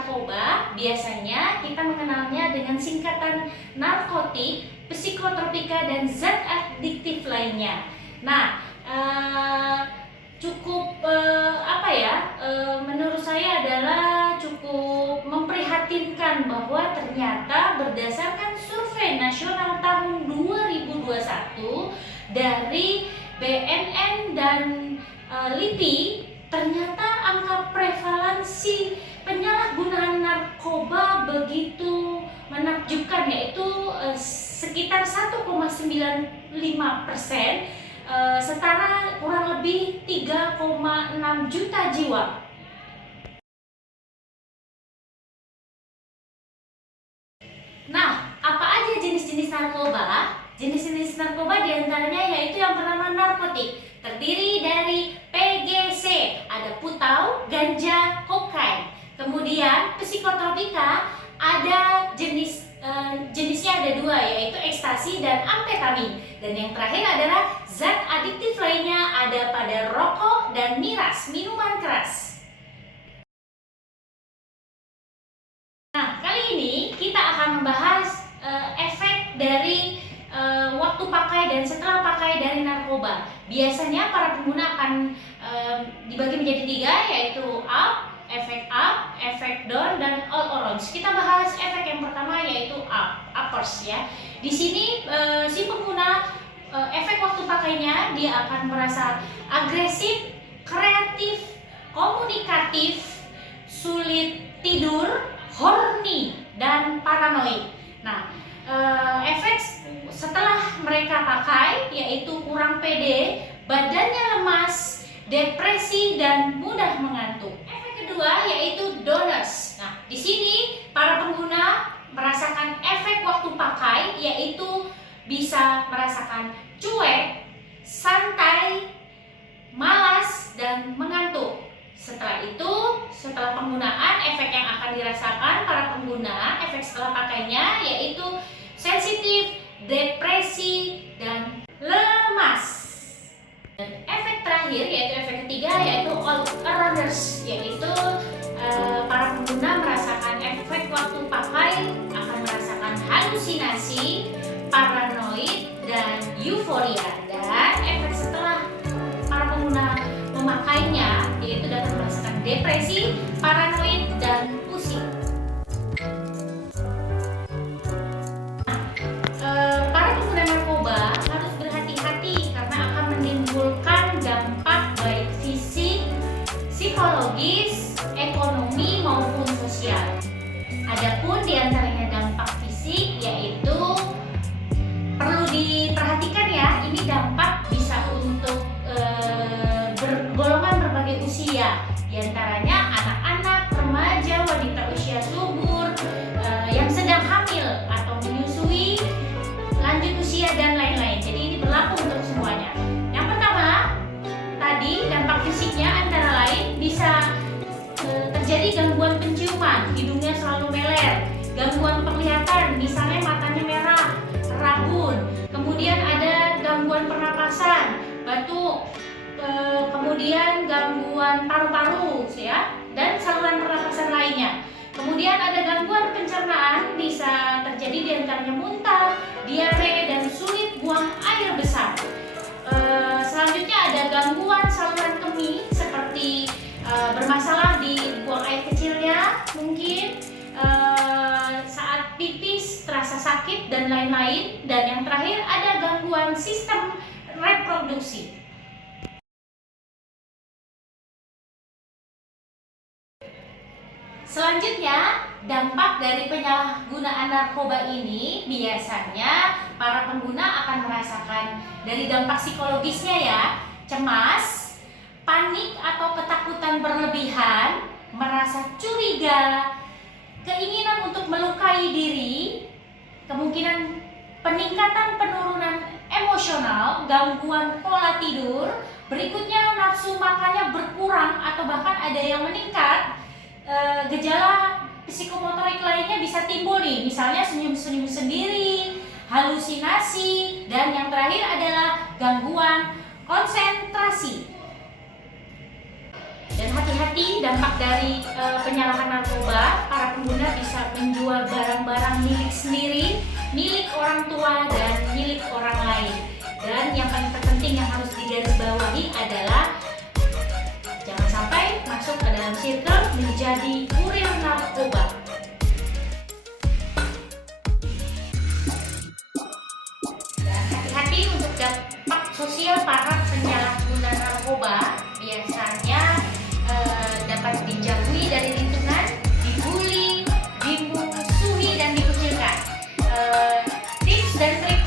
narkoba biasanya kita mengenalnya dengan singkatan narkotik, psikotropika, dan zat adiktif lainnya. Nah, menurut saya adalah cukup memprihatinkan bahwa ternyata berdasarkan survei nasional tahun 2021 dari BNN dan LIPI, ternyata angka prevalensi penyalahgunaan narkoba begitu menakjubkan, yaitu sekitar 1,95%, setara kurang lebih 3,6 juta jiwa. Nah, apa aja jenis-jenis narkoba? Jenis-jenis narkoba diantaranya yaitu yang pertama narkotik, terdiri dari PGC, ada putau, ganja, kokain. Kemudian psikotropika, ada jenisnya ada dua, yaitu ekstasi dan amfetamin. Dan yang terakhir adalah zat adiktif lainnya, ada pada rokok dan miras, minuman keras. Nah, kali ini kita akan membahas efek dari waktu pakai dan setelah pakai dari narkoba. Biasanya para pengguna akan dibagi menjadi tiga, yaitu up, efek down, dan all orange. Kita bahas efek yang pertama, yaitu uppers ya. Di sini si pengguna efek waktu pakainya dia akan merasa agresif, kreatif, komunikatif, sulit tidur, horny, dan paranoid. Nah, efek setelah mereka pakai yaitu kurang pede, badannya lemas, depresi, dan mudah mengantuk. Efek kedua yaitu doners. Nah, di sini para pengguna merasakan efek waktu pakai, yaitu bisa merasakan cuek, santai, malas, dan mengantuk. Setelah penggunaan, efek yang akan dirasakan para pengguna, efek setelah pakainya yaitu sensitif, depresi, dan lemas. Dan efek terakhir yaitu efek ketiga yaitu all arounders, yaitu para pengguna merasakan efek waktu pakai akan merasakan halusinasi, paranoid, dan euforia. Dan efek setelah para pengguna memakainya yaitu dapat merasakan depresi, paranoid, dan pusing. Para pengguna narkoba harus berhati-hati karena akan menimbulkan dampak baik fisik, psikologis, ekonomi, maupun sosial. Adapun diantaranya dampak fisik yaitu perlu diperhatikan ya, ini dampak bisa untuk bergolongan berbagai usia, diantaranya anak-anak, remaja, wanita usia subur, yang sedang hamil atau menyusui, lanjut usia, dan lain-lain. Jadi ini berlaku untuk semuanya. Yang pertama, tadi dampak fisiknya antara lain bisa terjadi gangguan penciuman, hidungnya selalu meler, gangguan penglihatan, misalnya matanya merah, rabun, kemudian ada gangguan pernapasan, batuk, kemudian gangguan paru-paru ya, dan saluran pernapasan lainnya. Kemudian ada gangguan pencernaan, bisa terjadi diantaranya muntah, diare, dan sulit buang air besar. Selanjutnya ada gangguan saluran kemih seperti bermasalah di buang air kecilnya, mungkin saat pipis terasa sakit, dan lain-lain. Dan yang terakhir ada gangguan sistem reproduksi. Selanjutnya, dampak dari penyalahgunaan narkoba ini biasanya para pengguna akan merasakan dari dampak psikologisnya ya, cemas, panik atau ketakutan berlebihan, merasa curiga, keinginan untuk melukai diri, kemungkinan peningkatan penurunan emosional, gangguan pola tidur, berikutnya nafsu makannya berkurang atau bahkan ada yang meningkat. Gejala psikomotorik lainnya bisa timbul nih, misalnya senyum-senyum sendiri, halusinasi, dan yang terakhir adalah gangguan konsentrasi. Dan hati-hati dampak dari penyalahgunaan narkoba. Anda bisa menjual barang-barang milik sendiri, milik orang tua, dan milik orang lain. Dan yang paling terpenting yang harus digarisbawahi adalah jangan sampai masuk ke dalam circle menjadi kurir narkoba. Dan hati-hati untuk dampak sosial para penyalahguna narkoba. Biasanya dapat dijauhi dari lingkungan, dibully, dimusuhi, dan dikucilkan. Tips dan trik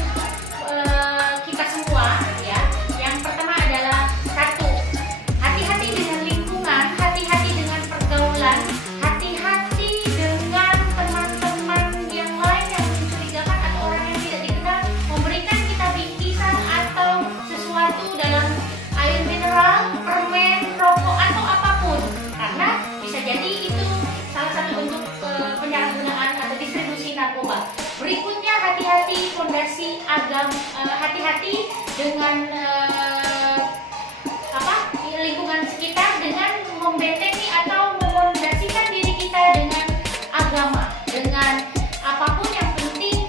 kita semua ya. Yang pertama adalah satu, hati-hati dengan lingkungan, hati-hati dengan pergaulan, hati-hati dengan teman-teman yang lain yang mencurigakan atau orang yang tidak dikenal memberikan kita bingkisan atau sesuatu dalam air mineral, permen, rokok atau apapun, karena bisa jadi itu salah satu bentuk penyalahgunaan atau distribusi narkoba. Berikutnya, hati-hati fondasi agama, hati-hati dengan lingkungan sekitar dengan membentengi atau memfondasikan diri kita dengan agama, dengan apapun yang penting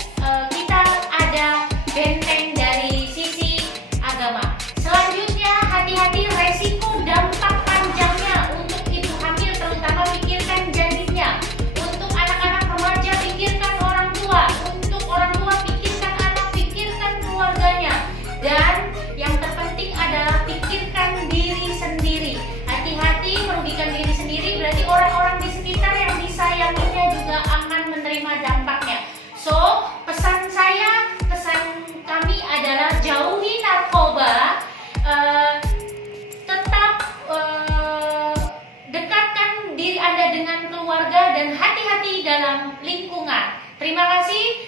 kita ada benteng dari sisi agama. Selanjutnya, hati-hati resiko dampak panjangnya untuk ibu hamil, terutama pikirkan janinnya. Untuk anak-anak remaja, pikirkan orang tua. Untuk orang tua, pikirkan anak, pikirkan keluarganya. Dan yang terpenting adalah pikirkan diri sendiri. Hati-hati merugikan diri sendiri, berarti orang-orang di sekitar yang disayanginya juga akan menerima dampaknya. So, pesan saya, pesan kami adalah jauhi narkoba, tetap dekatkan diri Anda dengan keluarga, dan hati-hati dalam lingkungan. Terima kasih.